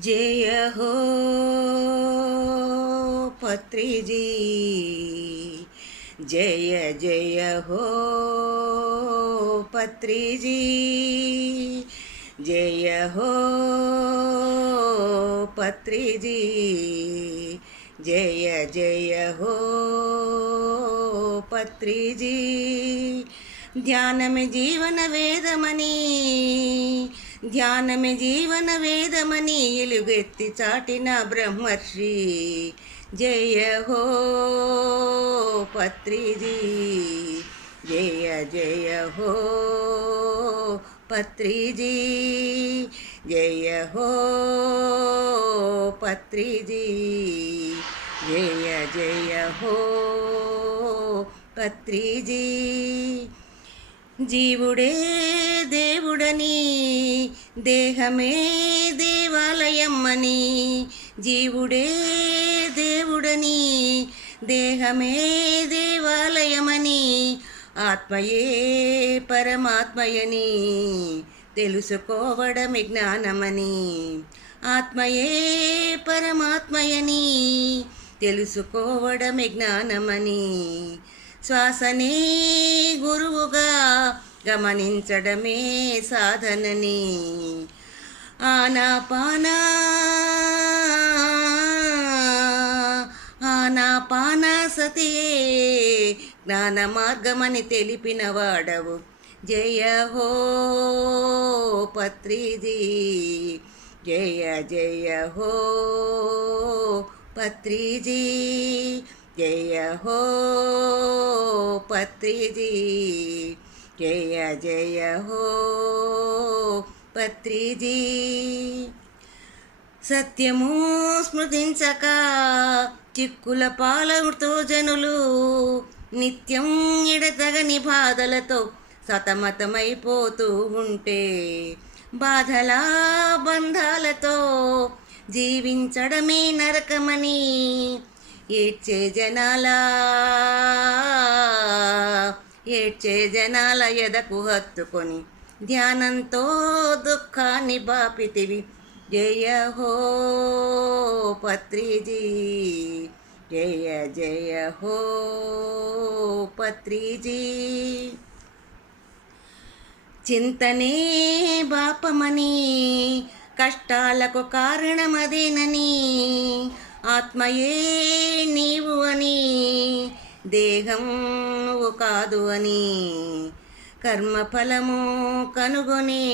जय हो पत्रीजी, जय जय हो पत्रीजी, जय हो पत्रीजी, जय जय हो पत्रीजी। ध्यान में जीवन वेदमनी, ध्यान में जीवन वेदमनी एलुगెత్తి చాటిన బ్రహ్మర్షి। जय हो पत्रीजी, जय जय हो पत्रीजी, जय हो पत्रीजी, जय जय हो पत्रीजी। జీవుడే దేవుడని, దేహమే దేవాలయమ్మని, జీవుడే దేవుడని, దేహమే దేవాలయమని, ఆత్మయే పరమాత్మయని తెలుసుకోవడమే జ్ఞానమని, ఆత్మయే పరమాత్మయని తెలుసుకోవడమే జ్ఞానమని, శ్వాసనే గురువుగా గమనించడమే సాధనని, ఆనాపానసతియే జ్ఞాన మార్గమని తెలిపిన వాడవు। జయ హో పత్రీజీ, జయ జయ హో పత్రీజీ, जय हो पत्रीजी, जय जय हो पत्रीजी। సత్యము స్మృతించక చిక్కుల పాలవుతో జనులు నిత్యం ఎడతగని బాధలతో సతమతమైపోతూ ఉంటే, బాధల బంధాలతో జీవించడమే నరకమని ఏడ్చే జనాల ఎదకు హత్తుకొని ధ్యానంతో దుఃఖాన్ని బాపితివి। జయ హో పత్రీజీ, జయ జయ హో పత్రీజీ। చింతనే బాపమని, కష్టాలకు కారణమదేనని, ఆత్మయే నీవు అని, దేహం నువ్వు కాదు అని, కర్మఫలము కనుగొని